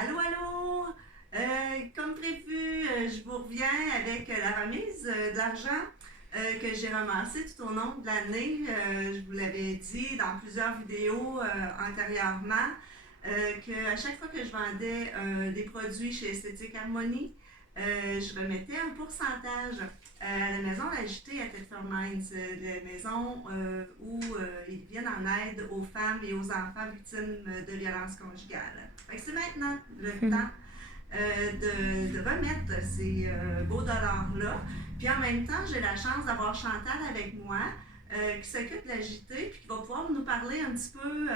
Allô, allô! Comme prévu, je vous reviens avec la remise de l'argent que j'ai ramassé tout au long de l'année. Je vous l'avais dit dans plusieurs vidéos antérieurement qu'à chaque fois que je vendais des produits chez Esthétique Harmonie, je remettais un pourcentage à la maison Agitée à Thetford Mines, la maison où ils viennent en aide aux femmes et aux enfants victimes de violences conjugales. Fait que c'est maintenant le temps de remettre ces beaux dollars-là. Puis en même temps, j'ai la chance d'avoir Chantal avec moi qui s'occupe de l'agité puis qui va pouvoir nous parler un petit peu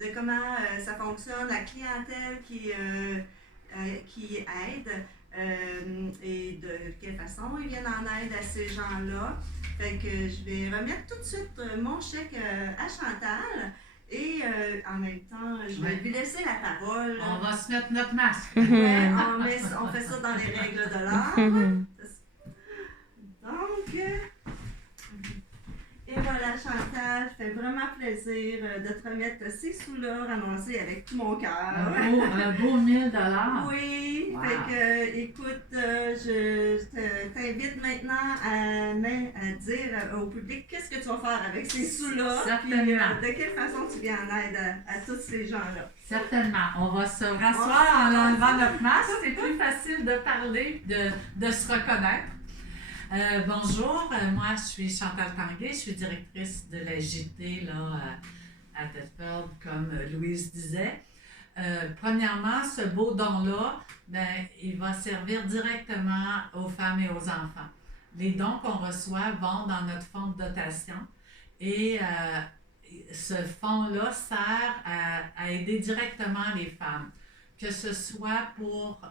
de comment ça fonctionne, la clientèle qui aide et de quelle façon ils viennent en aide à ces gens-là. Fait que je vais remettre tout de suite mon chèque à Chantal. Et en même temps, je vais lui laisser la parole. On va se mettre notre masque. Ouais, on fait ça dans les règles de l'art. Donc, et voilà, Chantal, ça fait vraiment plaisir de te remettre ces sous-là ramassés avec tout mon cœur. Un beau 1000 $. Oui, wow. Fait que, écoute, je t'invite maintenant à dire au public qu'est-ce que tu vas faire avec ces sous-là. Certainement. Puis, de quelle façon tu viens en aide à tous ces gens-là. Certainement. On va se rasseoir en enlevant notre masque. C'est plus facile de parler, de se reconnaître. Bonjour, moi je suis Chantal Tanguay, je suis directrice de la JT là, à Thetford, comme Louise disait. Premièrement, ce beau don-là, il va servir directement aux femmes et aux enfants. Les dons qu'on reçoit vont dans notre fonds de dotation et ce fonds-là sert à aider directement les femmes, que ce soit pour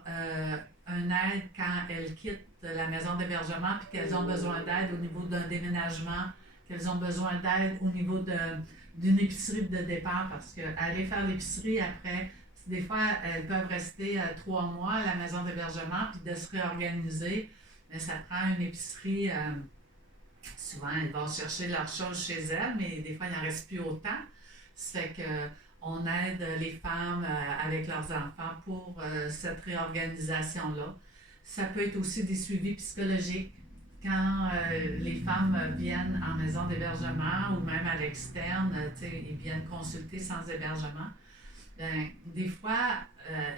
un aide quand elles quittent la maison d'hébergement puis qu'elles ont besoin d'aide au niveau d'un déménagement, qu'elles ont besoin d'aide au niveau d'une épicerie de départ parce qu'aller faire l'épicerie après, des fois, elles peuvent rester 3 mois à la maison d'hébergement puis de se réorganiser. Mais ça prend une épicerie. Souvent, elles vont chercher leurs choses chez elles, mais des fois, il n'en reste plus autant. Ça fait qu'on aide les femmes avec leurs enfants pour cette réorganisation-là. Ça peut être aussi des suivis psychologiques quand les femmes viennent en maison d'hébergement ou même à l'externe, ils viennent consulter sans hébergement. Des fois,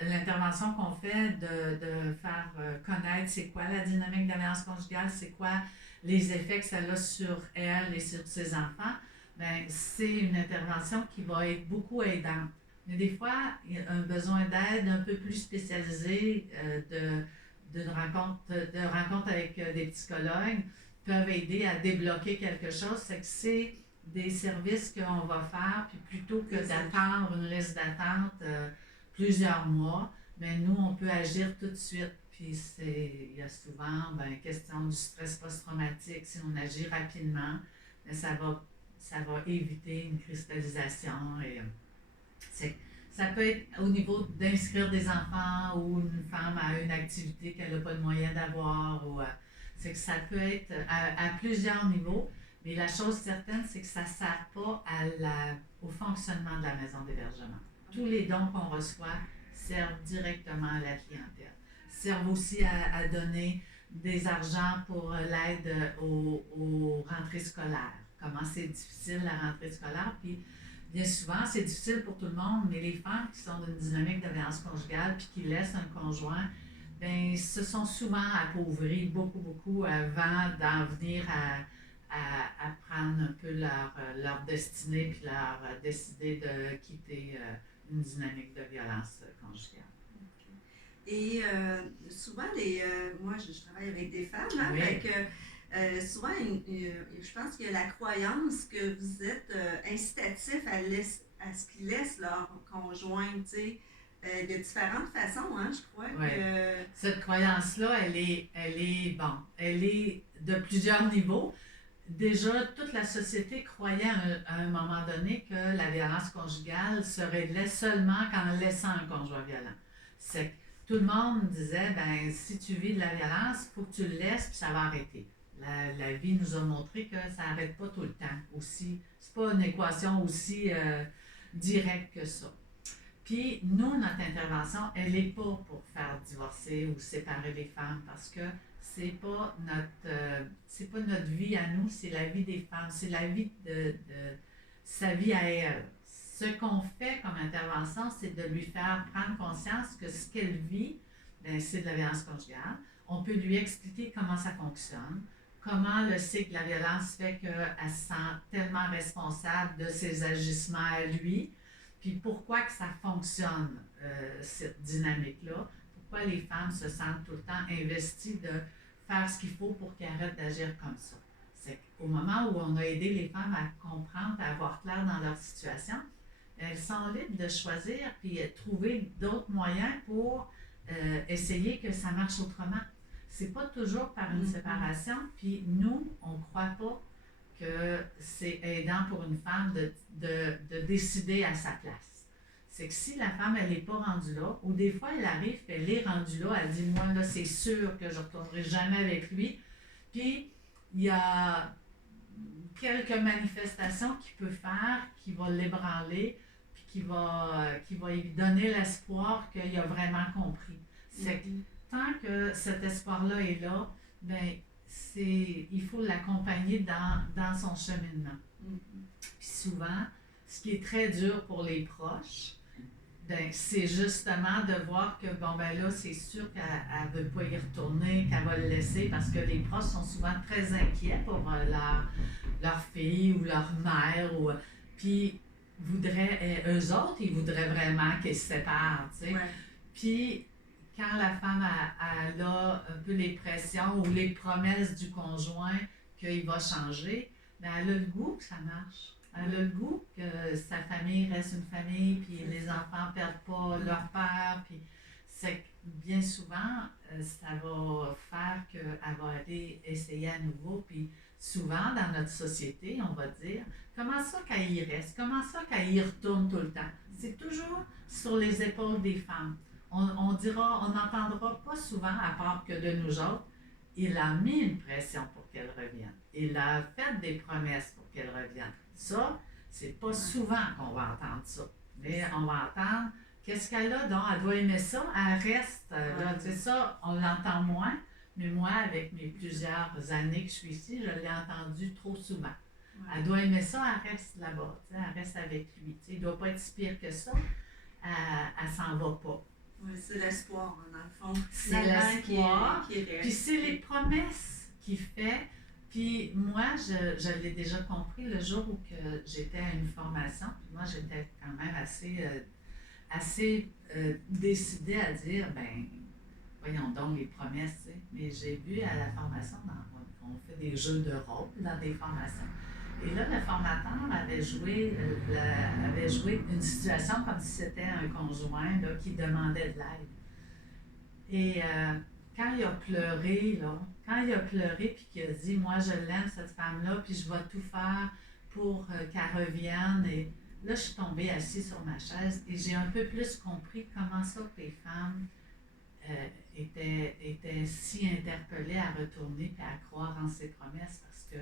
l'intervention qu'on fait de faire connaître c'est quoi la dynamique de la violence conjugale, c'est quoi les effets que ça a sur elle et sur ses enfants, c'est une intervention qui va être beaucoup aidante. Mais des fois, il y a un besoin d'aide un peu plus spécialisé de rencontre avec des psychologues peuvent aider à débloquer quelque chose. C'est des services qu'on va faire, puis plutôt que d'attendre une liste d'attente plusieurs mois, nous, on peut agir tout de suite. Puis il y a souvent question du stress post-traumatique. Si on agit rapidement, ça va éviter une cristallisation. Et, ça peut être au niveau d'inscrire des enfants ou une femme à une activité qu'elle n'a pas de moyen d'avoir. C'est que ça peut être à plusieurs niveaux. Mais la chose certaine, c'est que ça ne sert pas au fonctionnement de la maison d'hébergement. Tous les dons qu'on reçoit servent directement à la clientèle. Servent aussi à donner des argents pour l'aide aux rentrées scolaires. Comment c'est difficile la rentrée scolaire. Puis bien souvent, c'est difficile pour tout le monde, mais les femmes qui sont dans une dynamique de violence conjugale puis qui laissent un conjoint, se sont souvent appauvries beaucoup avant d'en venir à prendre un peu leur destinée puis leur décider de quitter une dynamique de violence conjugale. Et souvent, moi je travaille avec des femmes, hein, oui. Fait que souvent, je pense qu'il y a la croyance que vous êtes incitatif à ce qu'ils laissent leur conjoint, tu sais. De différentes façons, hein, je crois que... Cette croyance-là, elle est de plusieurs niveaux. Déjà, toute la société croyait à un moment donné que la violence conjugale se réglait seulement qu'en laissant un conjoint violent. C'est que tout le monde disait, si tu vis de la violence, il faut que tu le laisses puis ça va arrêter. La vie nous a montré que ça n'arrête pas tout le temps. C'est pas une équation aussi directe que ça. Puis nous, notre intervention, elle n'est pas pour faire divorcer ou séparer les femmes parce que c'est pas notre vie à nous, c'est la vie des femmes, c'est la vie de sa vie à elle. Ce qu'on fait comme intervention, c'est de lui faire prendre conscience que ce qu'elle vit, ben, c'est de la violence conjugale. On peut lui expliquer comment ça fonctionne, comment le cycle de la violence fait qu'elle se sent tellement responsable de ses agissements à lui, puis pourquoi que ça fonctionne, cette dynamique-là, pourquoi les femmes se sentent tout le temps investies de faire ce qu'il faut pour qu'elles arrêtent d'agir comme ça. C'est qu'au moment où on a aidé les femmes à comprendre, à avoir clair dans leur situation, elles sont libres de choisir puis trouver d'autres moyens pour essayer que ça marche autrement. C'est pas toujours par une séparation, puis nous, on croit pas que c'est aidant pour une femme de décider à sa place. C'est que si la femme, elle n'est pas rendue là, ou des fois, elle arrive, elle est rendue là, elle dit, moi, là, c'est sûr que je ne retournerai jamais avec lui. Puis, il y a quelques manifestations qu'il peut faire qui va l'ébranler, puis qui va lui donner l'espoir qu'il a vraiment compris. C'est que tant que cet espoir-là est là, ben, il faut l'accompagner dans son cheminement. Puis souvent, ce qui est très dur pour les proches, ben, c'est justement de voir que, bon, ben là, c'est sûr qu'elle ne veut pas y retourner, qu'elle va le laisser, parce que les proches sont souvent très inquiets pour leur fille ou leur mère, puis eux autres, ils voudraient vraiment qu'ils se séparent, tu sais. Ouais. Puis, quand la femme elle a un peu les pressions ou les promesses du conjoint qu'il va changer, ben elle a le goût que ça marche. Elle a le goût que sa famille reste une famille, puis les enfants ne perdent pas leur père. Puis c'est que bien souvent, ça va faire qu'elle va aller essayer à nouveau. Puis souvent, dans notre société, on va dire, comment ça qu'elle y reste? Comment ça qu'elle y retourne tout le temps? C'est toujours sur les épaules des femmes. On n'entendra pas souvent, à part que de nous autres, il a mis une pression pour qu'elle revienne. Il a fait des promesses pour qu'elle revienne. Ça, c'est pas souvent qu'on va entendre ça. Mais on va entendre qu'est-ce qu'elle a, donc elle doit aimer ça, elle reste. Là, tu sais, ça, on l'entend moins, mais moi, avec mes plusieurs années que je suis ici, je l'ai entendu trop souvent. Elle doit aimer ça, elle reste là-bas, tu sais, elle reste avec lui. Tu sais, il ne doit pas être si pire que ça, elle s'en va pas. Oui, c'est l'espoir, dans le fond. C'est l'espoir, qui reste. puis c'est les promesses qu'il fait. Puis moi, je l'ai déjà compris le jour où j'étais à une formation. Puis moi, j'étais quand même assez décidée à dire, ben, voyons donc les promesses, tu sais. Mais j'ai vu à la formation, on fait des jeux de rôle dans des formations. Et là, le formateur avait joué une situation comme si c'était un conjoint là, qui demandait de l'aide. Et quand il a pleuré, puis qu'il a dit « Moi, je l'aime, cette femme-là, puis je vais tout faire pour qu'elle revienne. » Et là, je suis tombée assise sur ma chaise et j'ai un peu plus compris comment ça que les femmes étaient si interpellées à retourner et à croire en ses promesses parce que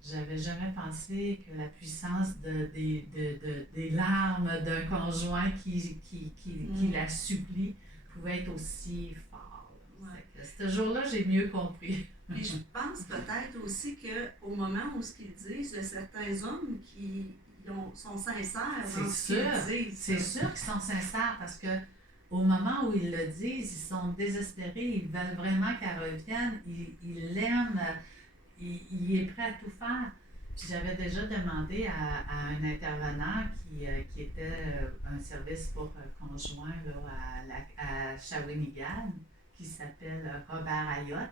j'avais jamais pensé que la puissance des larmes d'un conjoint qui la supplie pouvait être aussi fort. Ouais. Ce jour-là, j'ai mieux compris. Et je pense peut-être aussi qu'au moment où ce qu'ils disent, il y a certains hommes qui sont sincères dans ce qu'ils disent. C'est sûr qu'ils sont sincères parce que au moment où ils le disent, ils sont désespérés, ils veulent vraiment qu'elle revienne, ils l'aiment. Il est prêt à tout faire. Puis j'avais déjà demandé à un intervenant qui était un service pour conjoint là, à Shawinigan, qui s'appelle Robert Ayotte.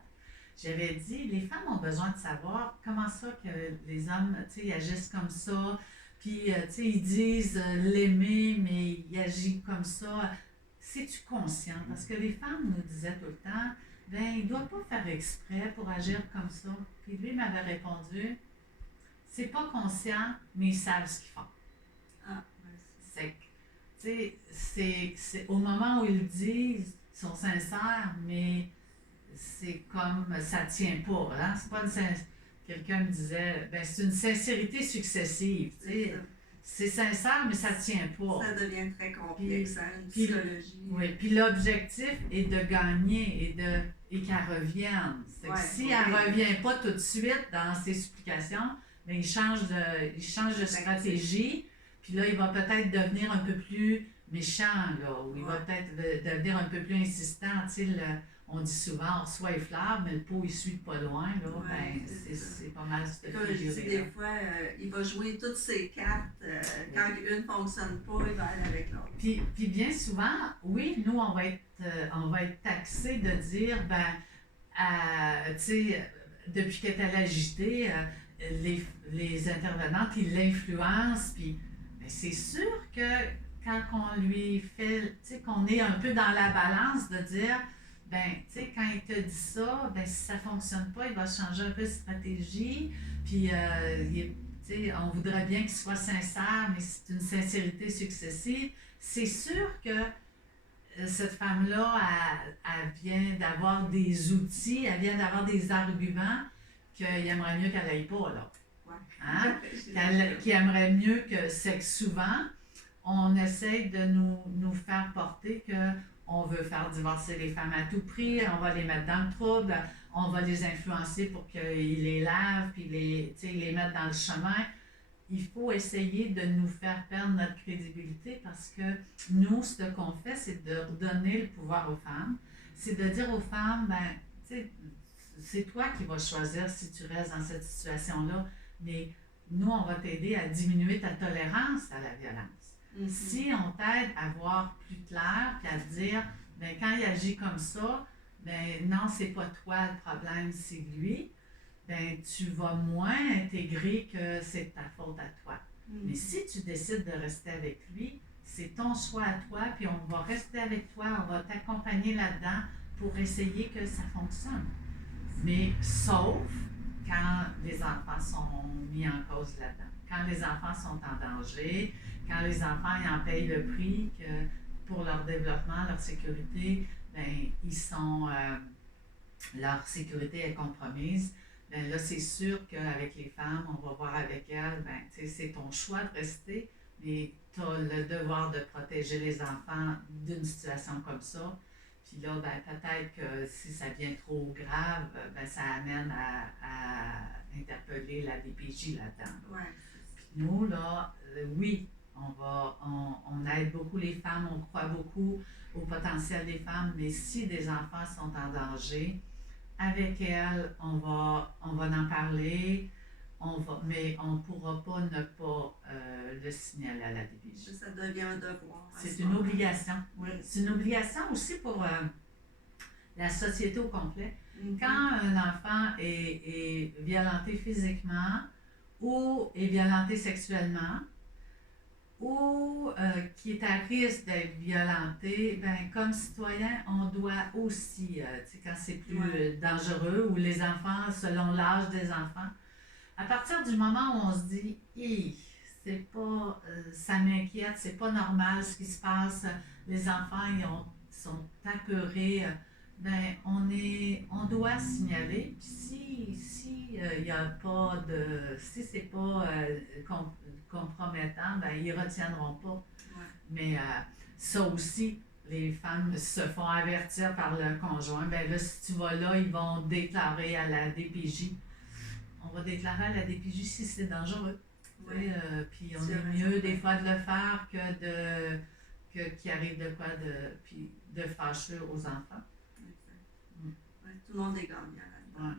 J'avais dit, les femmes ont besoin de savoir comment ça que les hommes, tu sais, ils agissent comme ça, puis, tu sais, ils disent l'aimer, mais il agit comme ça. C'est-tu conscient? Parce que les femmes nous disaient tout le temps, ben, il ne doit pas faire exprès pour agir comme ça. Puis lui m'avait répondu, c'est pas conscient, mais ils savent ce qu'ils font. Ah, ouais. C'est au moment où ils le disent, ils sont sincères, mais c'est comme ça tient pas. Hein? C'est pas une quelqu'un me disait, ben, c'est une sincérité successive. c'est sincère, mais ça ne tient pas. Ça devient très complexe, une Puis, psychologie. Oui, puis l'objectif est de gagner et qu'elle revienne. C'est que si elle ne revient pas tout de suite dans ses supplications, bien, il change de stratégie, puis là, il va peut-être devenir un peu plus méchant, là, ou il va peut-être devenir un peu plus insistant. Tu sais, on dit souvent, on reçoit les fleurs, mais le pot, il suit de pas loin, là, ben, c'est pas mal ce Comme je dis, des fois, il va jouer toutes ses cartes. Quand une ne fonctionne pas, il va aller avec l'autre. Puis bien souvent, oui, nous, on va être taxés de dire, ben, tu sais, depuis qu'elle est agitée, les intervenantes, ils l'influencent, puis ben, c'est sûr que quand on lui fait, tu sais, qu'on est un peu dans la balance de dire, ben, tu sais, quand il te dit ça, ben, si ça ne fonctionne pas, il va changer un peu de stratégie, puis tu sais, on voudrait bien qu'il soit sincère, mais c'est une sincérité successive. C'est sûr que cette femme-là, elle vient d'avoir des outils, elle vient d'avoir des arguments qu'il aimerait mieux qu'elle n'aille pas, là. Hein? Qu'il aimerait mieux que c'est que souvent, on essaye de nous faire porter qu'on veut faire divorcer les femmes à tout prix, on va les mettre dans le trouble, on va les influencer pour qu'ils les lavent, puis les mettre dans le chemin. Il faut essayer de nous faire perdre notre crédibilité parce que nous, ce qu'on fait, c'est de redonner le pouvoir aux femmes. C'est de dire aux femmes, ben, tu sais, c'est toi qui vas choisir si tu restes dans cette situation-là, mais nous, on va t'aider à diminuer ta tolérance à la violence. Mm-hmm. Si on t'aide à voir plus clair, puis à te dire, ben, quand il agit comme ça, ben, non, c'est pas toi le problème, c'est lui. Ben, tu vas moins intégrer que c'est ta faute à toi. Mais si tu décides de rester avec lui, c'est ton choix à toi, puis on va rester avec toi, on va t'accompagner là-dedans pour essayer que ça fonctionne. Mais sauf quand les enfants sont mis en cause là-dedans, quand les enfants sont en danger, quand les enfants ils en payent le prix que pour leur développement, leur sécurité, ben, leur sécurité est compromise. Ben là, c'est sûr qu'avec les femmes, on va voir avec elles, ben, c'est ton choix de rester, mais tu as le devoir de protéger les enfants d'une situation comme ça. Puis là, ben, peut-être que si ça devient trop grave, ben, ça amène à interpeller la DPJ là-dedans. Ouais. Puis nous, là, oui, on aide beaucoup les femmes, on croit beaucoup au potentiel des femmes, mais si des enfants sont en danger, avec elle, on va en parler, mais on ne pourra pas ne pas le signaler à la DPJ. Ça devient un devoir. C'est une obligation. Oui. C'est une obligation aussi pour la société au complet. Mm-hmm. Quand un enfant est violenté physiquement ou est violenté sexuellement, ou qui est à risque d'être violenté, ben, comme citoyen, on doit aussi, quand c'est plus dangereux, ou les enfants, selon l'âge des enfants, à partir du moment où on se dit, c'est pas, ça m'inquiète, c'est pas normal ce qui se passe, les enfants ils sont apeurés, ben, on doit signaler, puis si y a pas de, si c'est pas compromettant, ben, ils ne retiendront pas. Ouais. Mais ça aussi, les femmes se font avertir par leur conjoint. Ben là, si tu vas là, ils vont déclarer à la DPJ. On va déclarer à la DPJ si c'est dangereux. Ouais. Puis on est mieux des fois de le faire que qu'il arrive de quoi de fâcheux aux enfants. Ouais, tout le monde est gagnant là-dedans. Ouais.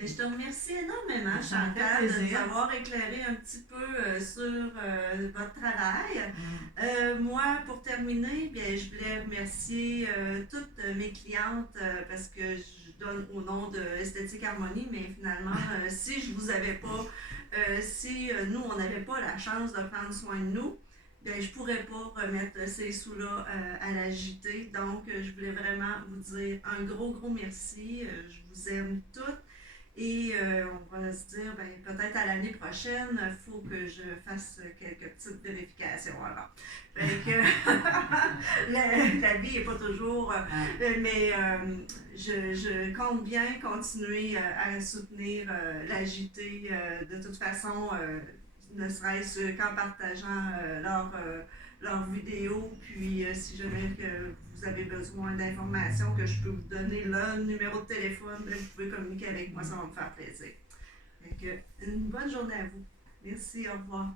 Mais je te remercie énormément, Chantal, de nous avoir éclairé un petit peu sur votre travail. Moi, pour terminer, bien, je voulais remercier toutes mes clientes parce que je donne au nom de Esthétique Harmonie, mais finalement, si je vous avais pas, si nous, on n'avait pas la chance de prendre soin de nous, bien, je ne pourrais pas remettre ces sous-là à la JT. Donc, je voulais vraiment vous dire un gros merci. Je vous aime toutes. Et on va se dire, ben, peut-être à l'année prochaine, il faut que je fasse quelques petites vérifications alors. Fait que la vie n'est pas toujours... mais je compte bien continuer à soutenir la JT. De toute façon, ne serait-ce qu'en partageant leurs vidéos. Puis si jamais que vous avez besoin d'informations, que je peux vous donner le numéro de téléphone, vous pouvez communiquer avec moi, ça va me faire plaisir. Donc, une bonne journée à vous. Merci, au revoir.